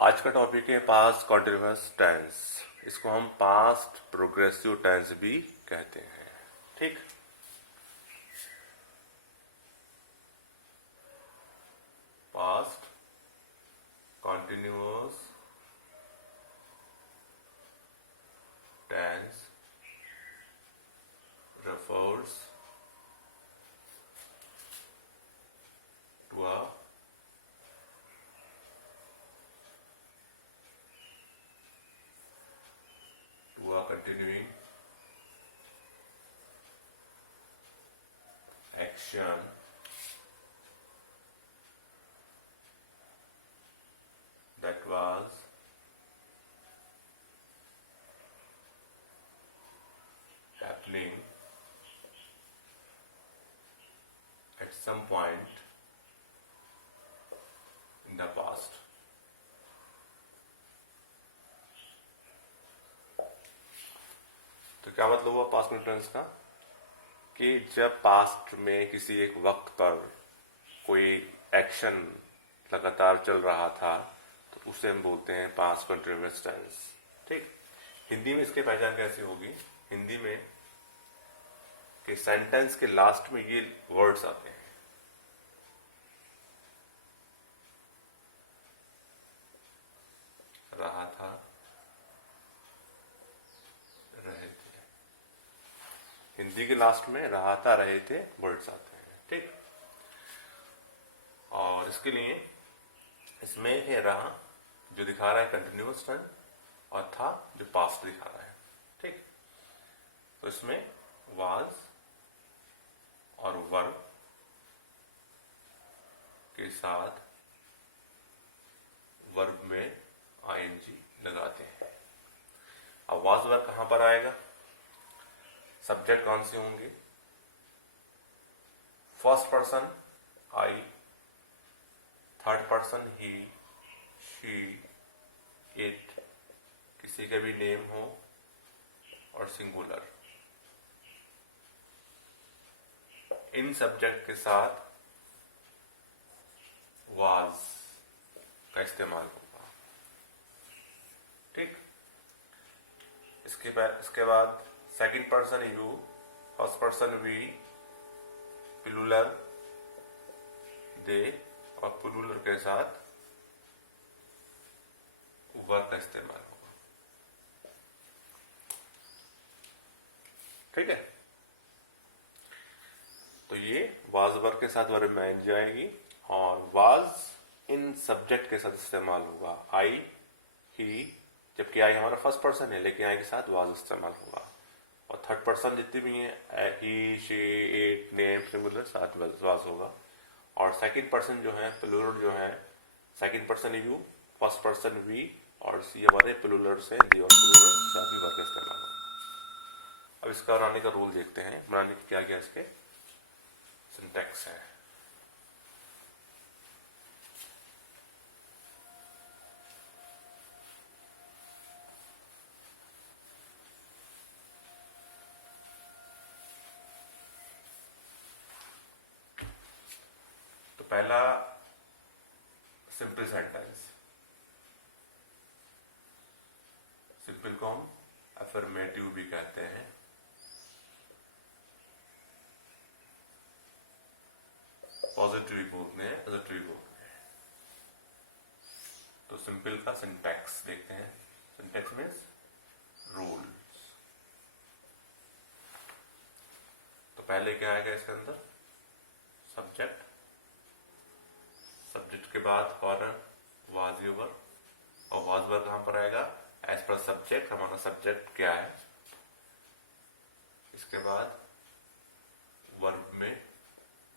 आज का टॉपिक है पास्ट कॉन्टिन्यूअस टेंस। इसको हम पास्ट प्रोग्रेसिव टेंस भी कहते हैं। ठीक, past continuous tense refers to a continuing action that was happening at some point in the past. तो क्या मतलब हुआ पास्ट कंटिन्यूअस का कि जब पास्ट में किसी एक वक्त पर कोई एक्शन लगातार चल रहा था तो उसे हम बोलते हैं पास्ट कंटिन्यूअस टेंस। ठीक, हिंदी में इसकी पहचान कैसे होगी? हिंदी में कि सेंटेंस के लास्ट में ये वर्ड्स आते हैं, रहा था, रहे थे। हिंदी के लास्ट में रहा था, रहे थे वर्ड्स आते हैं। ठीक, और इसके लिए इसमें है रहा जो दिखा रहा है कंटिन्यूअस टेंस और था जो पास्ट दिखा रहा है। ठीक, तो इसमें वाज और वर्ब के साथ वर्ब में आईएनजी लगाते हैं। अब वाज वर्ब कहां पर आएगा? सब्जेक्ट कौन से होंगे? First person I, third person he, she, it, किसी का भी नेम हो और सिंगुलर। इन सब्जेक्ट के साथ वाज का इस्तेमाल होगा। ठीक, इसके बाद second person you, first person we, plural they और प्लूरल के साथ वर्ब का इस्तेमाल होगा। ठीक है, तो ये वाज वर्ब के साथ वर्ब में आ जाएगी और वाज इन सब्जेक्ट के साथ इस्तेमाल होगा। आई, ही, जबकि आई हमारा फर्स्ट पर्सन है लेकिन आई के साथ वाज इस्तेमाल होगा। और थर्ड पर्सन जितनी भी है he, she, it, name, singular साथ वाज होगा। और सेकंड पर्सन जो है प्लूरल जो है, second person you, first person we और सी हमारे प्लूरल से दी और प्लूरल साथ में वर्ब का इस्तेमाल होगा। अब इसका बनाने का रूल देखते हैं। बनाने की क्या क्या इसके सिंटैक्स है। तो पहला सिंपल सेंटेंस, सिंपल को हम अफर्मेटिव भी कहते हैं। पॉजिटिव भी बोलते हैं, पॉजिटिव भी बोलते हैं। तो सिंपल का सिंटैक्स देखते हैं। Syntax means rules. तो पहले क्या आएगा इसके अंदर? सब्जेक्ट, सब्जेक्ट के बाद फॉरन वाज वर्ब और वाज वर्ब कहां पर आएगा? As per subject. हमारा सब्जेक्ट क्या है? इसके बाद वर्ब में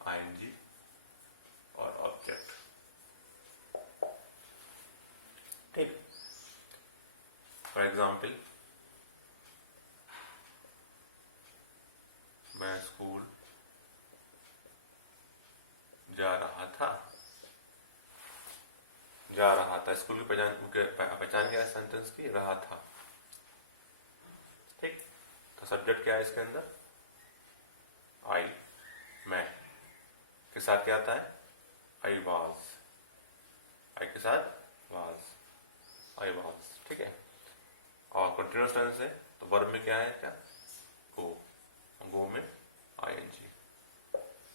आईएनजी और ऑब्जेक्ट। ठीक, फॉर एग्जाम्पल मैं स्कूल जा रहा था। जा रहा था, स्कूल की पहचान क्या है सेंटेंस की? रहा था। ठीक, तो सब्जेक्ट क्या है इसके अंदर? आई, मैं, के साथ क्या आता है? आई वाज, आई के साथ वाज। आई वॉज, ठीक है। और कंटिन्यूस टेंस है तो वर्ब में क्या है, क्या गो, गो में आईएनजी,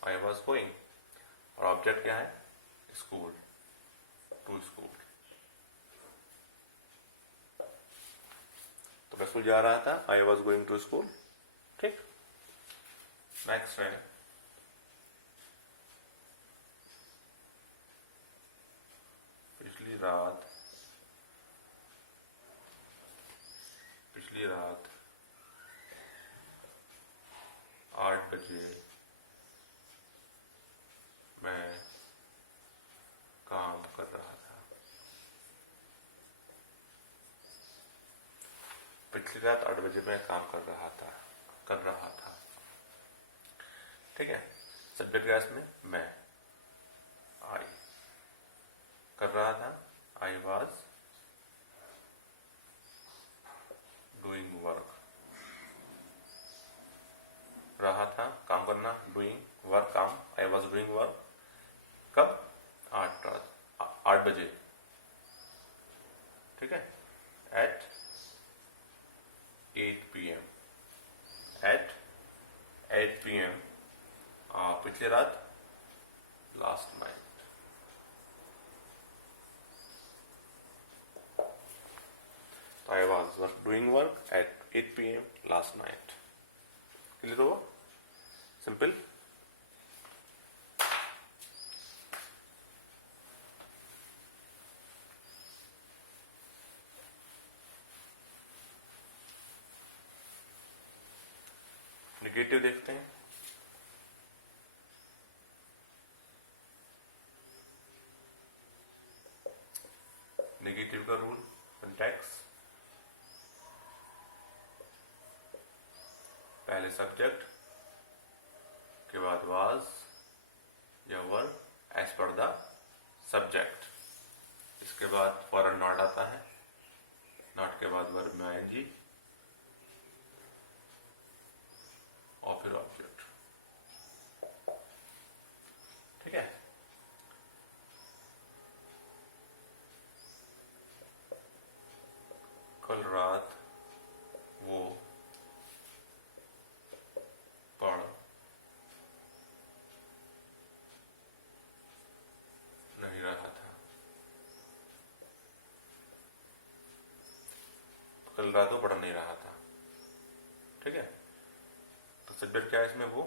आई वॉज गोइंग। और ऑब्जेक्ट क्या है, स्कूल, टू स्कूल। तो मैं स्कूल जा रहा था, I was going to school, ठीक। नेक्स्ट है पिछली रात, पिछली रात 8 बजे मैं काम कर रहा था। पिछली रात 8 बजे मैं काम कर रहा था, कर रहा था, ठीक है। सब्जेक्ट क्या इसमें, मैं, आई। कर रहा था, आई वॉज डूइंग वर्क। रहा था, काम करना, डूइंग, वर्क काम, आई वॉज डूइंग वर्क। कब, 8 बजे, ठीक है। एट 8 PM, एट 8 PM, पिछली रात, लास्ट नाइट। तो I was doing work at 8 PM last night. Clear हो, सिंपल। नेगेटिव देखते हैं। नेगेटिव का रूल, सिंटैक्स, पहले सब्जेक्ट के बाद वाज या verb as per the subject, इसके बाद फौरन नॉट आता है, नॉट के बाद वर्ब में आईएनजी और फिर ऑब्जेक्ट, ठीक है। कल रात वो पढ़ नहीं रहा था। कल रात वो पढ़ नहीं रहा था, ठीक है। तो सब्जेक्ट क्या है इसमें, वो,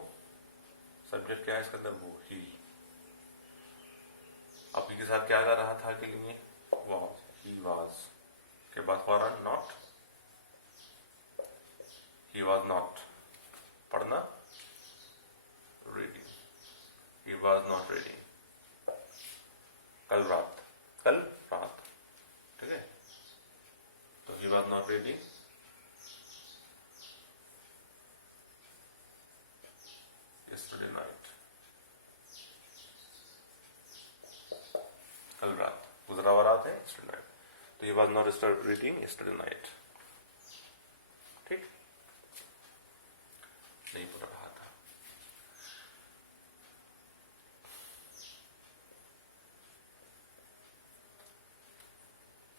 सब्जेक्ट क्या है इसके अंदर, वो, ही। अब के साथ क्या कर रहा था के लिए, वॉज, ही वॉज के बाद फौरन नॉट, ही वॉज नॉट, पढ़ना, reading, he was not reading. कल रात, कल रात, ठीक है। तो he was not reading, yesterday night, कल रात, गुजरा हुआ रात है, yesterday night। तो he was not reading yesterday night, ठीक, नहीं पढ़ रहा था।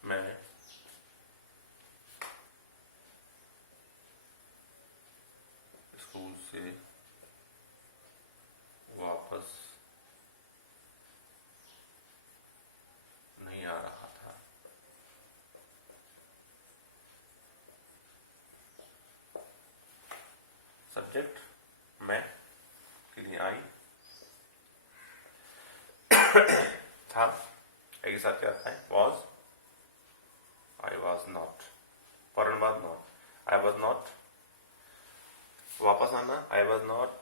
मैं स्कूल से वापस नहीं आ रहा था। सब्जेक्ट मैं के लिए आई था, एक साथ क्या आता है, वॉज, आई वॉज नॉट, फौरन बाद नॉट, आई वॉज नॉट, वापस आना, I was not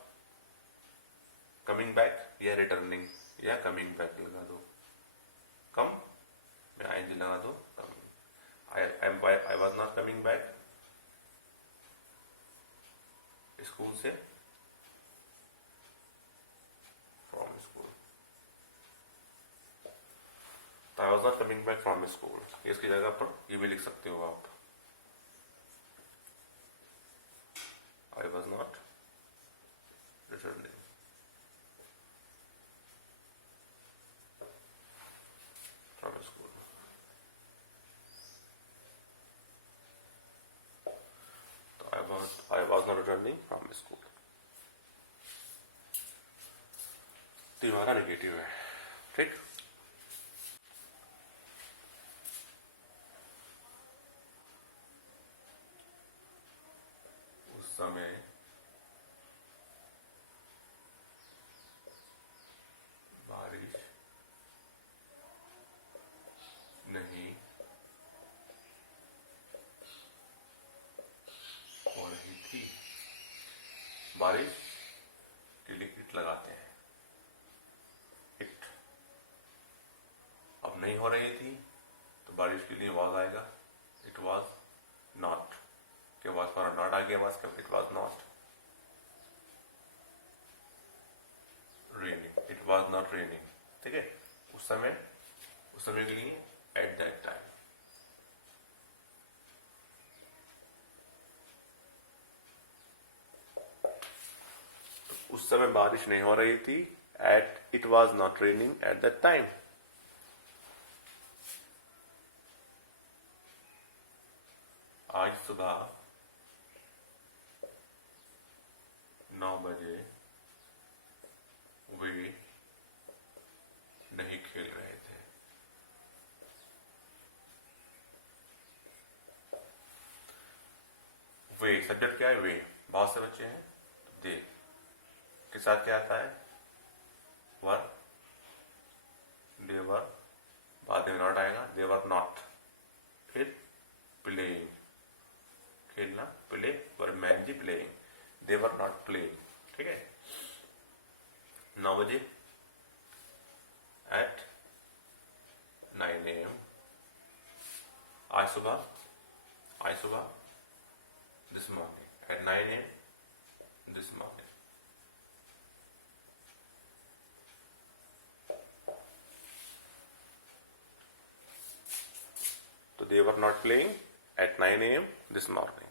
coming back या रिटर्निंग या कमिंग बैक लगा दो, कम में आईएनजी लगा दो, coming, I was not coming back school से, फ्रॉम स्कूल। तो I was not coming back from school, इसकी जगह पर ये भी लिख सकते हो आप, I was not returning. From school, not returning from school. तो ये हमारा नेगेटिव है, ठीक। उस समय बारिश नहीं हो रही थी। बारिश के लिए इट लगाते हैं, इट। अब नहीं हो रही थी तो बारिश के लिए वाज आएगा, इट वाज नॉट। के वाज पर नॉट आ गया, वाज का it was not raining, it was not raining, ठीक है। उस समय के लिए एट दैट टाइम। उस समय बारिश नहीं हो रही थी, at it was not raining at that time. आज सुबह 9 बजे वे नहीं खेल रहे थे। वे सब्जेक्ट क्या है? वे। बहुत से बच्चे हैं, दे के साथ क्या आता है? वर। दे वर, बाद में नॉट आएगा, दे वर नॉट। फिर प्लेइंग, खेलना, प्ले, वर मैन जी playing, they were not playing, ठीक है। 9 बजे एट 9 AM। आज सुबह this morning at 9 AM this morning. तो they were not playing at 9 AM this morning.